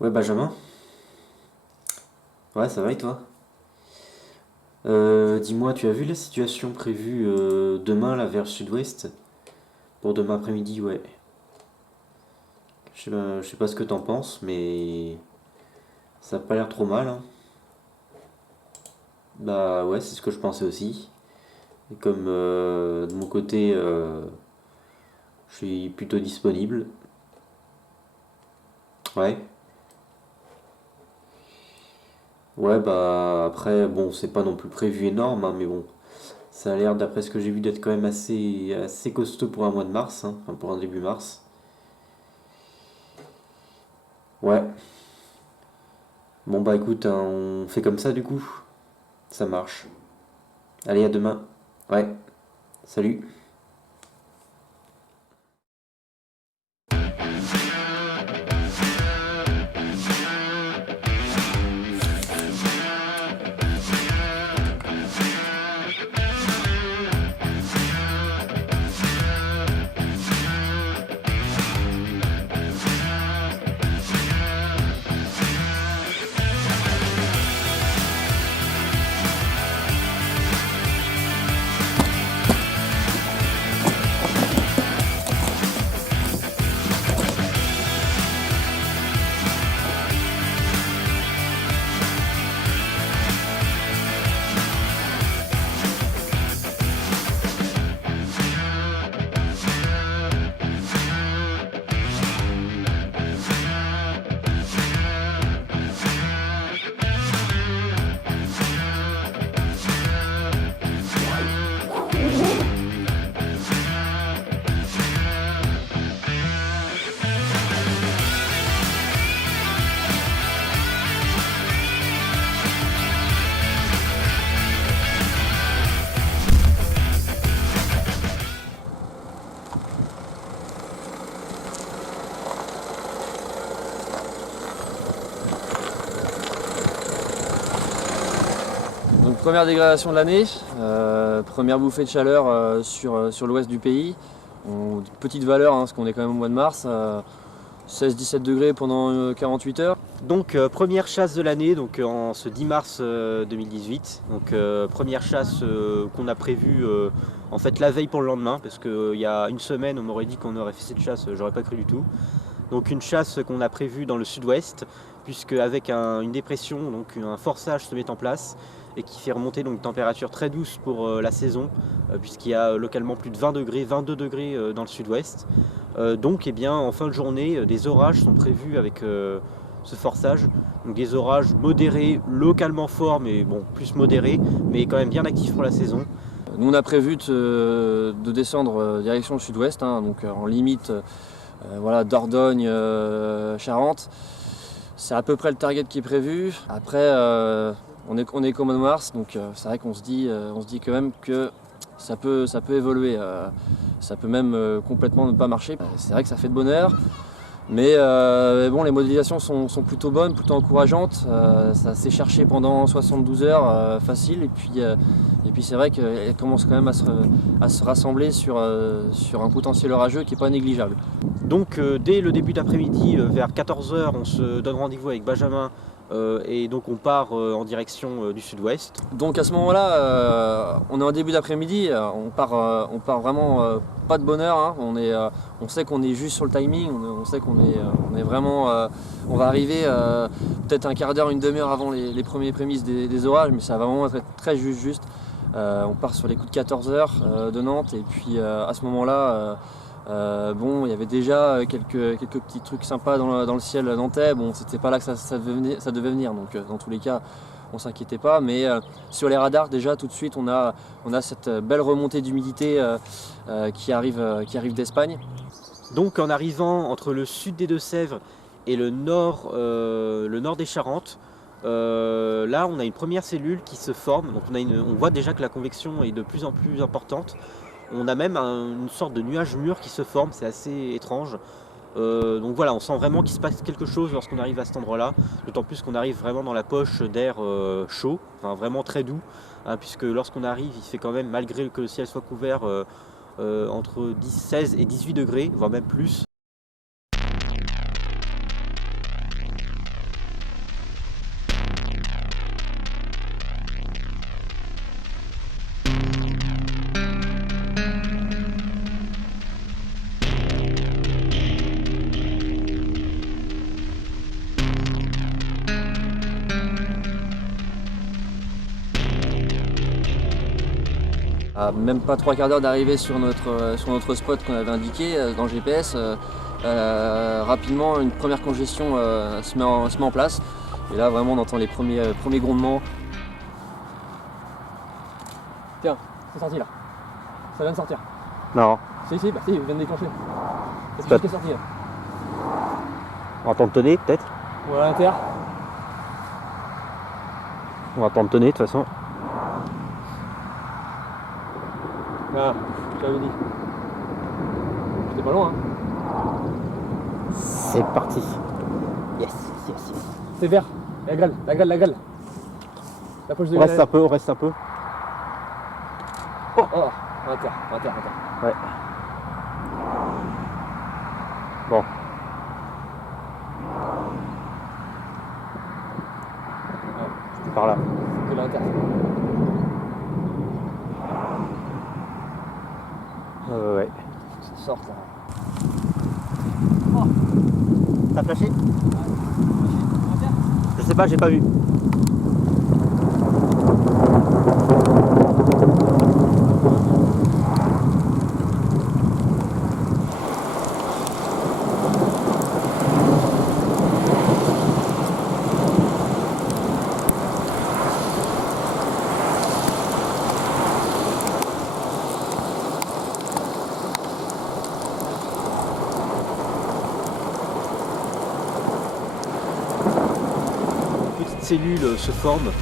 Ouais, Benjamin? Ouais, ça va et toi? Dis-moi, tu as vu la situation prévue demain là vers le sud-ouest? Pour demain après-midi, ouais. Je sais pas ce que t'en penses, mais ça a pas l'air trop mal, hein. Bah ouais, c'est ce que je pensais aussi. Et comme de mon côté, je suis plutôt disponible. Ouais. Ouais, bah après, bon, c'est pas non plus prévu énorme, hein, mais bon, ça a l'air, d'après ce que j'ai vu, d'être quand même assez costaud pour un mois de mars, hein, enfin pour un début mars. Ouais. Bon bah écoute, hein, on fait comme ça du coup. Ça marche. Allez, à demain. Ouais, salut. Donc première dégradation de l'année, première bouffée de chaleur sur l'ouest du pays. Petite valeur, hein, parce qu'on est quand même au mois de mars, 16-17 degrés pendant 48 heures. Donc première chasse de l'année, donc en ce 10 mars 2018. Donc première chasse qu'on a prévue en fait la veille pour le lendemain, parce qu'il y a une semaine on m'aurait dit qu'on aurait fait cette chasse, j'aurais pas cru du tout. Donc une chasse qu'on a prévue dans le sud-ouest, puisque avec une dépression, donc un forçage se met en place et qui fait remonter donc une température très douce pour la saison, puisqu'il y a localement plus de 20 degrés, 22 degrés dans le sud-ouest. Donc eh bien, en fin de journée, des orages sont prévus avec ce forçage. Donc des orages modérés, localement forts, mais bon, plus modérés, mais quand même bien actifs pour la saison. Nous on a prévu de descendre direction le sud-ouest, hein, donc en limite voilà, Dordogne, Charente. C'est à peu près le target qui est prévu. Après, on est qu'au mois de mars, donc c'est vrai qu'on se dit quand même que ça peut évoluer. Ça peut même complètement ne pas marcher. C'est vrai que ça fait de bonheur. Mais bon, les modélisations sont plutôt bonnes, plutôt encourageantes. Ça s'est cherché pendant 72 heures, facile. Et puis c'est vrai qu'elles commencent quand même à se rassembler sur un potentiel orageux qui n'est pas négligeable. Donc dès le début d'après-midi, vers 14 heures, on se donne rendez-vous avec Benjamin et donc on part en direction du sud-ouest. Donc à ce moment-là, on est en début d'après-midi, on part vraiment pas de bonne heure, hein. On sait qu'on est juste sur le timing, on sait qu'on est vraiment, on va arriver peut-être un quart d'heure, une demi-heure avant les premiers prémices des orages, mais ça va vraiment être très juste. On part sur les coups de 14 heures de Nantes et puis à ce moment-là, bon, il y avait déjà quelques petits trucs sympas dans le ciel nantais. Bon, c'était pas là que ça devait venir, donc dans tous les cas, on s'inquiétait pas. Mais sur les radars, déjà tout de suite, on a cette belle remontée d'humidité qui arrive d'Espagne. Donc en arrivant entre le sud des Deux-Sèvres et le nord des Charentes, là on a une première cellule qui se forme. Donc on voit déjà que la convection est de plus en plus importante. On a même une sorte de nuage mûr qui se forme, c'est assez étrange. Donc voilà, on sent vraiment qu'il se passe quelque chose lorsqu'on arrive à cet endroit-là, d'autant plus qu'on arrive vraiment dans la poche d'air chaud, enfin vraiment très doux, hein, puisque lorsqu'on arrive, il fait quand même, malgré que le ciel soit couvert, entre 16 et 18 degrés, voire même plus. Même pas 3 quarts d'heure d'arriver sur notre spot qu'on avait indiqué dans le GPS, rapidement une première congestion se met en place. Et là vraiment on entend les premiers grondements. Tiens, c'est sorti là. Ça vient de sortir. Non. Si, il vient de déclencher. Est-ce que c'est sorti là? On va attendre tonner peut-être. Ou à l'inter. On va attendre tonner de toute façon. Ah, je t'avais dit. J'étais pas loin. Hein. C'est parti. Yes. C'est vert. La grêle. La poche de On reste un peu. Oh, inter. Ouais. Bon. C'était par là. C'est l'inter. Ouais. Ça sort ça. T'as flashé? Je sais pas, j'ai pas vu. Cellules se forment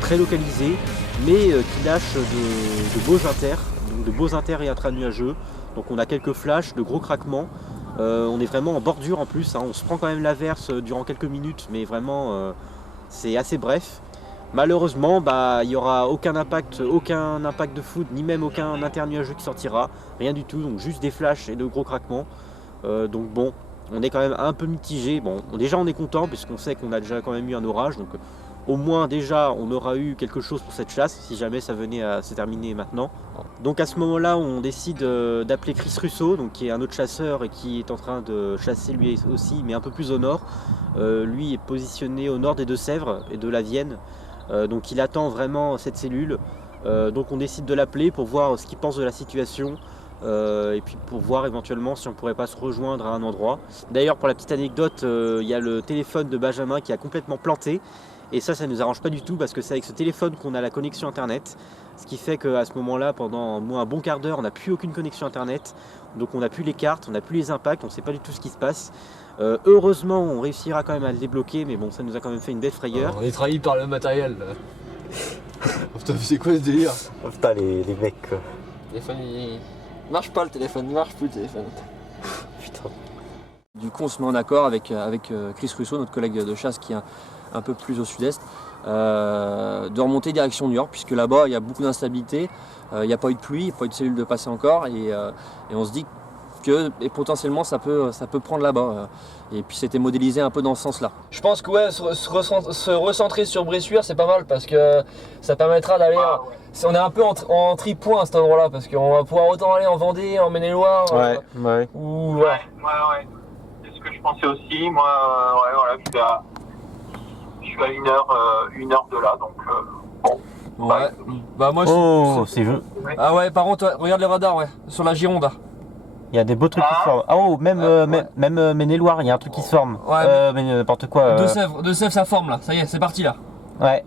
très localisées mais qui lâchent de beaux inters, donc de beaux inters et intranuageux. Donc on a quelques flashs, de gros craquements. On est vraiment en bordure en plus, hein. On se prend quand même l'averse durant quelques minutes, mais vraiment c'est assez bref. Malheureusement, il n'y aura aucun impact de foudre, ni même aucun internuageux qui sortira, rien du tout, donc juste des flashs et de gros craquements. Donc bon, on est quand même un peu mitigé. Bon, déjà on est content puisqu'on sait qu'on a déjà quand même eu un orage, donc au moins déjà on aura eu quelque chose pour cette chasse si jamais ça venait à se terminer maintenant. Donc à ce moment-là on décide d'appeler Chris Russo, donc, qui est un autre chasseur et qui est en train de chasser lui aussi, mais un peu plus au nord. Lui est positionné au nord des Deux-Sèvres et de la Vienne, donc il attend vraiment cette cellule. Donc on décide de l'appeler pour voir ce qu'il pense de la situation. Et puis pour voir éventuellement si on pourrait pas se rejoindre à un endroit. D'ailleurs pour la petite anecdote, il y a le téléphone de Benjamin qui a complètement planté et ça nous arrange pas du tout parce que c'est avec ce téléphone qu'on a la connexion internet, ce qui fait qu'à ce moment là pendant au moins un bon quart d'heure on n'a plus aucune connexion internet, donc on n'a plus les cartes, on n'a plus les impacts, on sait pas du tout ce qui se passe. Heureusement on réussira quand même à le débloquer, mais bon ça nous a quand même fait une belle frayeur. On est trahi par le matériel là. Putain, c'est quoi ce délire? Oh, putain les mecs quoi. Téléphone il marche pas, le téléphone, il marche plus le téléphone. Putain. Du coup on se met en accord avec Chris Russo, notre collègue de chasse qui est un peu plus au sud-est, de remonter direction Niort, puisque là-bas il y a beaucoup d'instabilité, il n'y a pas eu de pluie, il n'y a pas eu de cellules de passer encore, et on se dit que potentiellement ça peut prendre là-bas. Et puis c'était modélisé un peu dans ce sens-là. Je pense que ouais, se recentrer sur Bressuire c'est pas mal parce que ça permettra d'aller. On est un peu en tripoint à cet endroit-là parce qu'on va pouvoir autant aller en Vendée, en Maine-et-Loire. Ouais. Ouais. C'est ce que je pensais aussi. Moi, voilà, je suis à une heure de là, donc bon. Ouais. Bah moi. C'est jeu. Ah ouais, par contre, regarde les radars, ouais, sur la Gironde. Il y a des beaux trucs qui se forment. Oh, même Maine-et-Loire, il y a un truc qui se forme. Ouais. Mais n'importe quoi. Deux-Sèvres, ça forme là. Ça y est, c'est parti là. Ouais.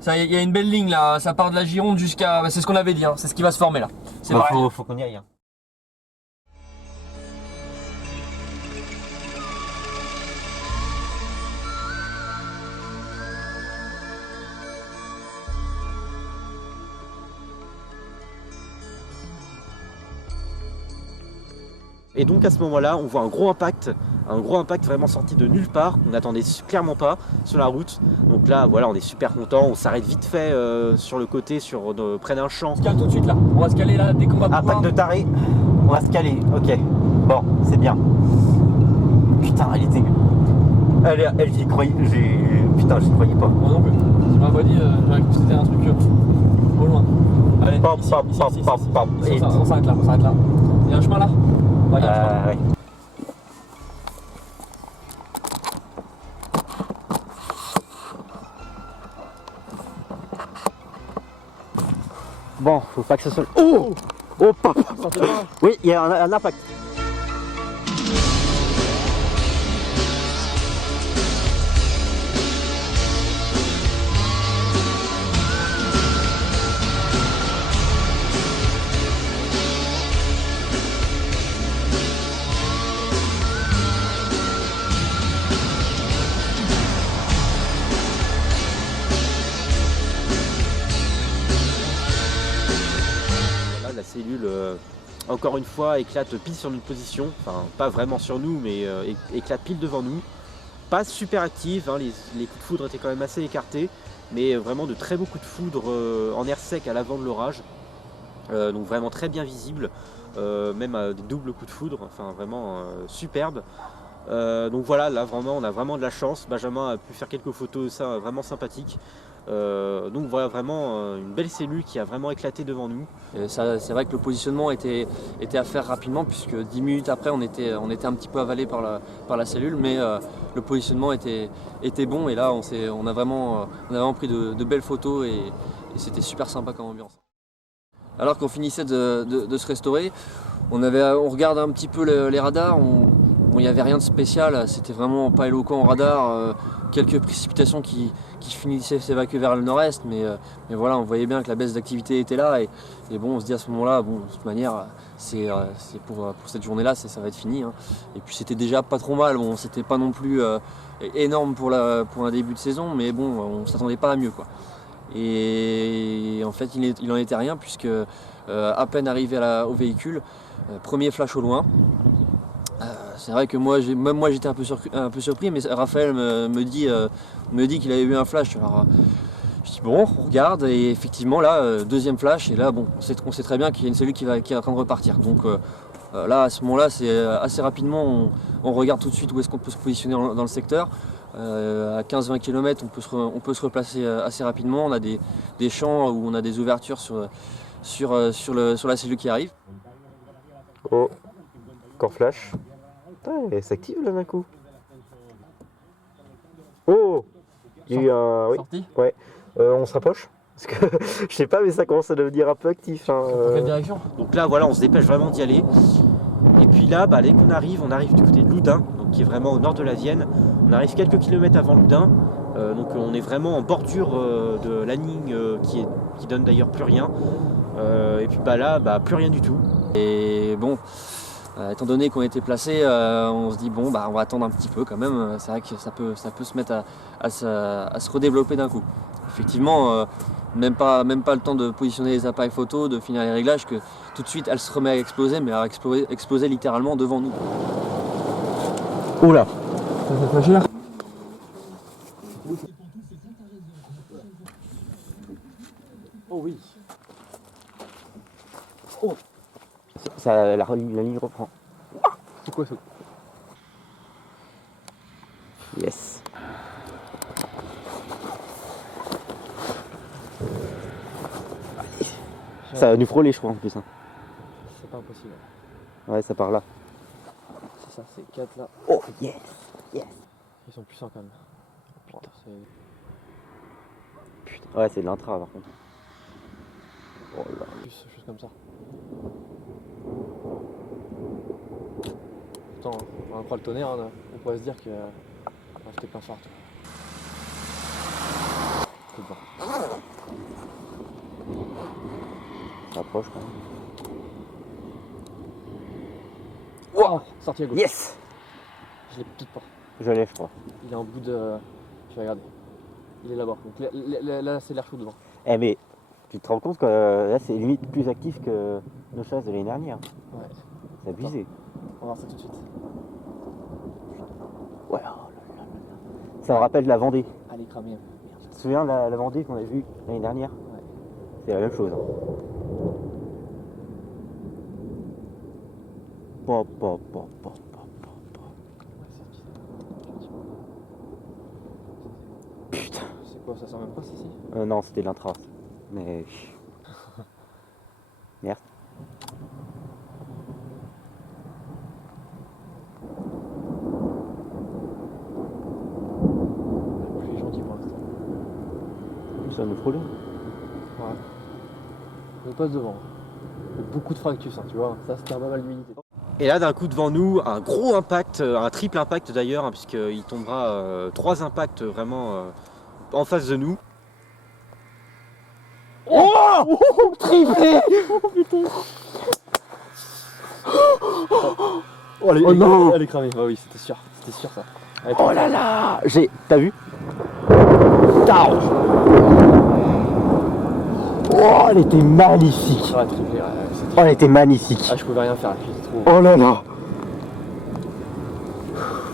Ça, il y a une belle ligne là. Ça part de la Gironde jusqu'à. C'est ce qu'on avait dit. Hein. C'est ce qui va se former là. C'est bon, faut qu'on y aille. Hein. Et donc à ce moment-là, on voit un gros impact vraiment sorti de nulle part, qu'on n'attendait clairement pas sur la route. Donc là, voilà, on est super content, on s'arrête vite fait sur le côté, près d'un champ. On se cale tout de suite là, on va se caler là dès qu'on va pouvoir. Impact de taré, on va se caler, ok. Bon, c'est bien. Putain, elle était... Elle j'y croyais, putain, j'y croyais pas. Moi non plus. Tu m'as dit, j'aurais cru que c'était un truc au loin. Allez, Pop. On s'arrête là, Il y a un chemin là? Ouais, il y a un chemin. Ouais. Bon, faut pas que ce soit... Oh, oh papa. Oui, il y a un impact. La cellule, encore une fois, éclate pile sur notre position, enfin pas vraiment sur nous, mais éclate pile devant nous. Pas super active, hein, les coups de foudre étaient quand même assez écartés, mais vraiment de très beaux coups de foudre en air sec à l'avant de l'orage, donc vraiment très bien visible, même des doubles coups de foudre, enfin vraiment superbe. Donc voilà, là vraiment on a vraiment de la chance. Benjamin a pu faire quelques photos ça vraiment sympathiques. Donc voilà, vraiment une belle cellule qui a vraiment éclaté devant nous. C'est vrai que le positionnement était à faire rapidement, puisque 10 minutes après on était un petit peu avalé par la cellule, mais le positionnement était bon, et là on a vraiment pris de belles photos, et c'était super sympa comme ambiance. Alors qu'on finissait de se restaurer, on regarde un petit peu les radars. Il n'y avait rien de spécial, c'était vraiment pas éloquent au radar, quelques précipitations qui finissaient de s'évacuer vers le nord-est, mais voilà, on voyait bien que la baisse d'activité était là, et bon, on se dit à ce moment-là, bon, de toute manière, c'est pour cette journée-là, ça va être fini, hein. Et puis c'était déjà pas trop mal, bon, c'était pas non plus énorme pour un début de saison, mais bon, on s'attendait pas à mieux, quoi. Et en fait, il en était rien, puisque à peine arrivé au véhicule, premier flash au loin. C'est vrai que même moi j'étais un peu surpris, mais Raphaël me dit qu'il avait eu un flash. Alors, je dis bon, on regarde, et effectivement là, deuxième flash, et là bon, on sait très bien qu'il y a une cellule qui est en train de repartir. Donc là, à ce moment-là, c'est assez rapidement, on regarde tout de suite où est-ce qu'on peut se positionner dans le secteur. À 15-20 km, on peut se replacer assez rapidement. On a des champs où on a des ouvertures sur la cellule qui arrive. Oh, encore flash. Putain, elle s'active là d'un coup. Oh, il y a eu un... Oui. Sorti. Ouais. On se rapproche parce que je sais pas, mais ça commence à devenir un peu actif, hein. Dans quelle direction? Donc là, voilà, on se dépêche vraiment d'y aller. Et puis là, dès qu'on arrive, on arrive du côté de Loudun, donc qui est vraiment au nord de la Vienne. On arrive quelques kilomètres avant Loudun. Donc on est vraiment en bordure de la ligne qui donne d'ailleurs plus rien. Et puis là, plus rien du tout. Et bon, étant donné qu'on était placé, on se dit bon, on va attendre un petit peu quand même. C'est vrai que ça peut se mettre à se redévelopper d'un coup. Effectivement, même pas le temps de positionner les appareils photo, de finir les réglages, que tout de suite elle se remet à exploser, mais à exploser littéralement devant nous. Oula. Ça fait flashé là? Oh oui. Oh. La ligne reprend. C'est quoi ça? Yes. Ça va nous frôler, je crois, en plus, hein. C'est pas impossible. Ouais, ça part là. C'est ça, ces 4 là. Oh yes, yes. Ils sont puissants quand même. Putain, Putain. Ouais, c'est de l'intra par contre. Oh là. plus chose comme ça. Pourtant, on va croire le tonnerre, hein. On pourrait se dire que c'était plein phare. C'est bon. Ça approche quand même. Wow, sorti à gauche. Yes. Je l'ai peut-être pas. Je l'ai, je crois. Il est en bout de... Je vais regarder. Il est là-bas. Donc là c'est l'air chaud devant. Eh mais tu te rends compte que là c'est limite plus actif que nos chasses de l'année dernière. Ouais. C'est abusé. On va voir ça tout de suite. Ouais, oh là là là. Ça me rappelle la Vendée. Allez, cramer. Merde. Tu te souviens de la Vendée qu'on a vue l'année dernière? Ouais. C'est la même chose, hein. Pop, pop, pop, pop, pop, pop. Putain. C'est quoi, ça sent même pas ici? Non, c'était l'intra. Mais... Merde. Moi je suis gentil pour l'instant. Ça nous frôle. Ouais. ne passe devant. Beaucoup de fractus, hein, tu vois, ça se tient pas mal d'humidité. Et là d'un coup devant nous, un gros impact, un triple impact d'ailleurs, hein, puisqu'il tombera 3 impacts vraiment en face de nous. Oh, triplé. Oh putain. Oh non. Elle est cramée, bah oui, c'était sûr ça. Allez, Oh là là. T'as vu? Tao. Oh, elle était magnifique. Ouais, triplé, ouais, Oh, elle était magnifique. ah, je pouvais rien faire, j'étais trop... Oh là là.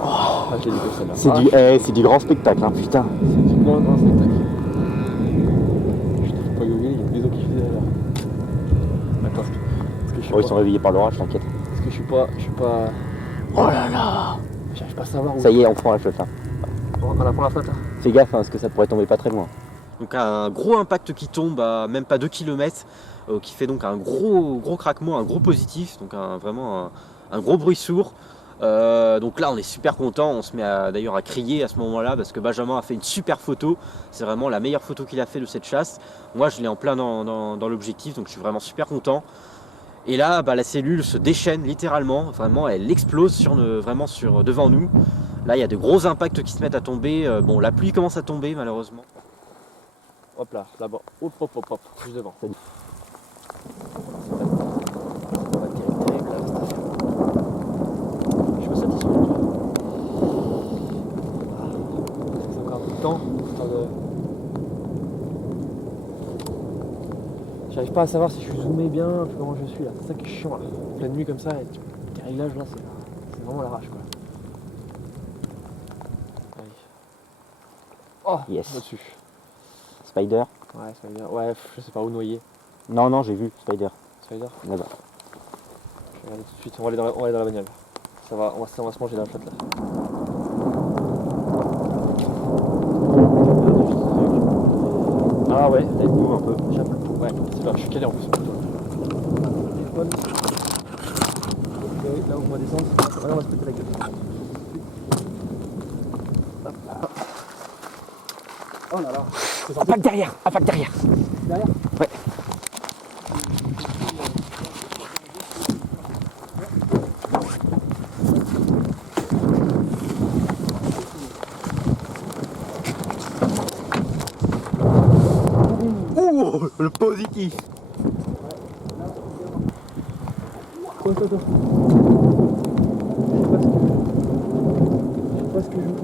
Ah, j'ai dit que celle-là. C'est du grand spectacle, hein, putain. C'est du grand spectacle. Je te fais pas gueuler, il y a une maison qui fait derrière. Attends, est-ce que je suis Oh, ils sont réveillés par l'orage, t'inquiète. Est-ce que je suis pas... Oh là là. J'arrive pas à savoir où... Ça y est, on prend la flotte là. On la prend la flotte là. Fais gaffe, hein, parce que ça pourrait tomber pas très loin. Donc un gros impact qui tombe à même pas 2 km, qui fait donc un gros craquement, un gros positif, donc vraiment un gros bruit sourd. Donc là on est super content, on se met d'ailleurs à crier à ce moment-là parce que Benjamin a fait une super photo, c'est vraiment la meilleure photo qu'il a fait de cette chasse. Moi je l'ai en plein dans l'objectif, donc je suis vraiment super content. Et là la cellule se déchaîne littéralement, vraiment elle explose devant nous. Là il y a de gros impacts qui se mettent à tomber, bon la pluie commence à tomber malheureusement. Hop là, là-bas. Hop, juste devant. Je suis pas satisfait. C'est encore un peu de temps. J'arrive pas à savoir si je suis zoomé bien, comment je suis là. C'est ça qui est chiant là. Pleine nuit comme ça, et les réglages là, c'est vraiment l'arrache quoi. Allez. Oh, Yes. au-dessus. Spider? Ouais, Spider. Ouais, je sais pas où noyer. Non, j'ai vu Spider. Spider? Là-bas. Je vais regarder tout de suite, on va aller dans la bagnole. Ça va, on va se manger dans la flotte là. Ah ouais, là il bouge un peu. J'ai un peu le coup. Ouais, c'est là, je suis calé en plus. Téléphone. Ok, là on va descendre. Voilà, on va se péter la gueule. Hop là. Oh là là. Impact derrière. Derrière? Ouais. Ouh, le positif. Toi. Je sais pas ce que je veux.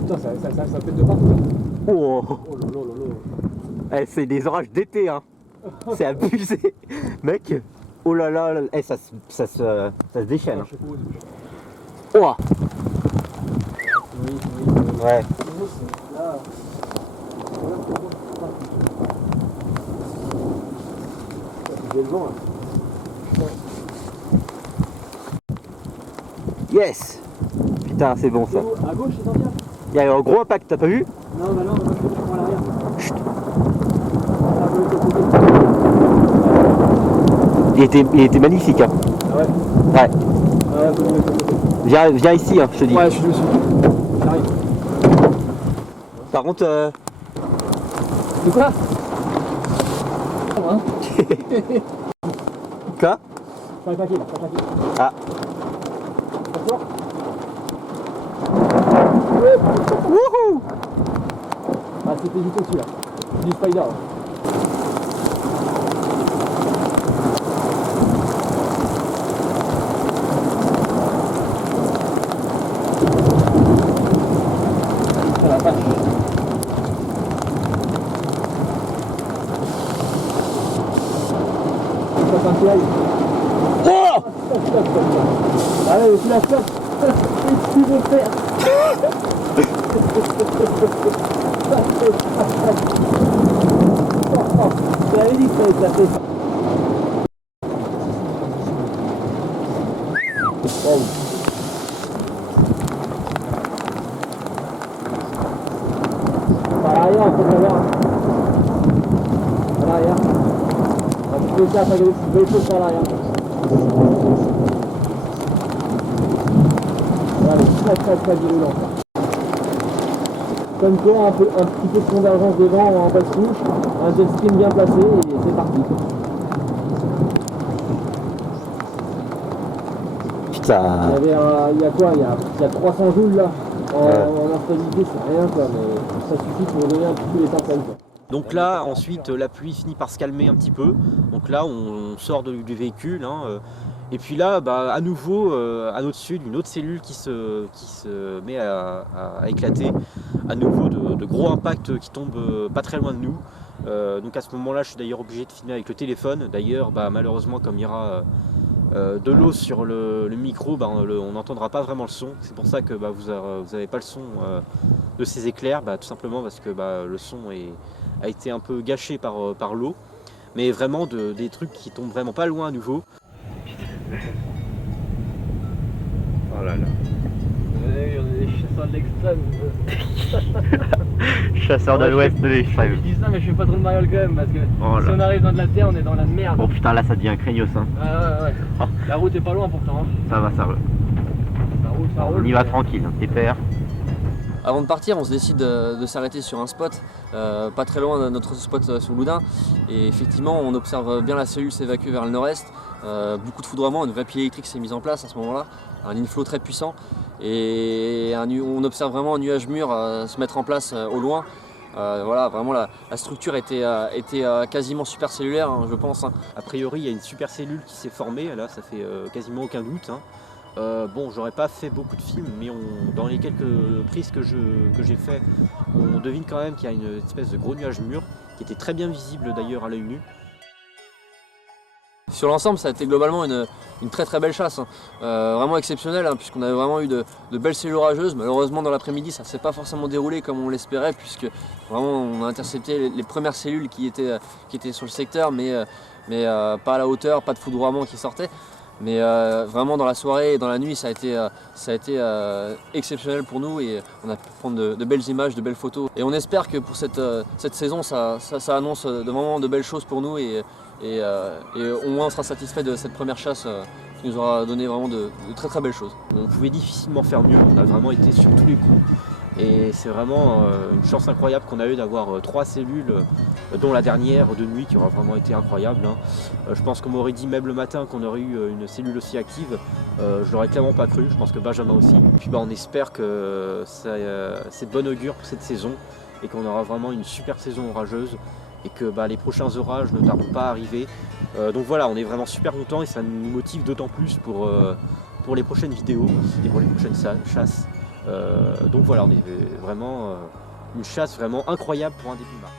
Putain, ça pète de partout là. Oh, Oh lolo. c'est des orages d'été, hein. C'est abusé. Mec, oh là là, ça se déchaîne. Je sais pas où est-ce que Oh. Oui. Ouais. Là. J'ai le vent là. Yes. Putain, c'est bon ça. À gauche, c'est bien. Il y a eu un gros impact, t'as pas vu? Non, moi je prends à l'arrière. Chut. Ah, Il était magnifique, hein. ouais. Ouais. Ah ouais, Viens ici, hein, je te dis. ouais, je suis dessus. J'arrive. Par contre, De quoi? quoi? Pas le paquet là, pas le paquet. Ah. D'accord? Wouhou. Ah, c'était juste au-dessus là. Du spider là. Ah la vache. Ça fait un peu. Oh. Allez, je la flotte. Qu'est-ce que tu veux faire? J'avais dit que ça allait taper. Par l'arrière, on peut savoir. Par l'arrière. Tu peux faire pas les choses par l'arrière. Voilà, très virulent. Comme toi, un petit peu de convergence devant en basse touche, un jet stream bien placé et c'est parti. Putain. Il y a quoi, il y a 300 joules là en instabilité, c'est rien quoi, mais ça suffit pour donner un petit peu l'étincelle quoi. Donc là, ensuite, la pluie finit par se calmer un petit peu. Donc là, on sort du véhicule. Et puis là, à nouveau, à notre sud, une autre cellule qui se met à éclater. À nouveau, de gros impacts qui tombent pas très loin de nous. Donc à ce moment-là, je suis d'ailleurs obligé de filmer avec le téléphone. D'ailleurs, malheureusement, comme il y aura de l'eau sur le micro, on n'entendra pas vraiment le son. C'est pour ça que vous n'avez pas le son de ces éclairs, tout simplement parce que le son a été un peu gâché par l'eau. Mais vraiment des trucs qui tombent vraiment pas loin à nouveau. Oh là là. On est des chasseurs de l'extrême. Chasseur de l'ouest de l'extrême. Je dis ça mais je fais pas trop de mariole quand même parce que si on arrive dans de la terre on est dans la merde. Oh putain, là ça devient craignos hein. Ouais. La route est pas loin pourtant. Hein. Ça va, ça roule. Ça roule. On y va tranquille, t'es père. Avant de partir, on se décide de s'arrêter sur un spot, pas très loin de notre spot sur Loudun. Et effectivement, on observe bien la cellule s'évacuer vers le nord-est. Beaucoup de foudroiement, une vraie pile électrique s'est mise en place à ce moment-là, un inflow très puissant. Et on observe vraiment un nuage mûr se mettre en place au loin. Voilà, vraiment la structure était quasiment supercellulaire, hein, je pense. Hein. A priori, il y a une supercellule qui s'est formée, là, ça fait quasiment aucun doute. Hein. Bon, j'aurais pas fait beaucoup de films, mais dans les quelques prises que j'ai fait, on devine quand même qu'il y a une espèce de gros nuage mûr qui était très bien visible d'ailleurs à l'œil nu. Sur l'ensemble, ça a été globalement une très très belle chasse, hein. Vraiment exceptionnelle, hein, puisqu'on avait vraiment eu de belles cellules orageuses. Malheureusement, dans l'après-midi, ça ne s'est pas forcément déroulé comme on l'espérait, puisque vraiment on a intercepté les premières cellules qui étaient sur le secteur, mais pas à la hauteur, pas de foudroiement qui sortait. Mais vraiment dans la soirée et dans la nuit, ça a été exceptionnel pour nous et on a pu prendre de belles images, de belles photos. Et on espère que pour cette saison, ça annonce vraiment de belles choses pour nous et au moins on sera satisfait de cette première chasse qui nous aura donné vraiment de très très belles choses. On pouvait difficilement faire mieux, on a vraiment été sur tous les coups. Et c'est vraiment une chance incroyable qu'on a eu d'avoir 3 cellules, dont la dernière de nuit qui aura vraiment été incroyable. Hein. Je pense qu'on m'aurait dit même le matin qu'on aurait eu une cellule aussi active, je l'aurais clairement pas cru, je pense que Benjamin aussi. Puis on espère que c'est de bon augure pour cette saison et qu'on aura vraiment une super saison orageuse et que les prochains orages ne tarderont pas à arriver. Donc voilà, on est vraiment super contents et ça nous motive d'autant plus pour les prochaines vidéos et pour les prochaines chasses. Donc voilà, on est vraiment une chasse vraiment incroyable pour un début mars.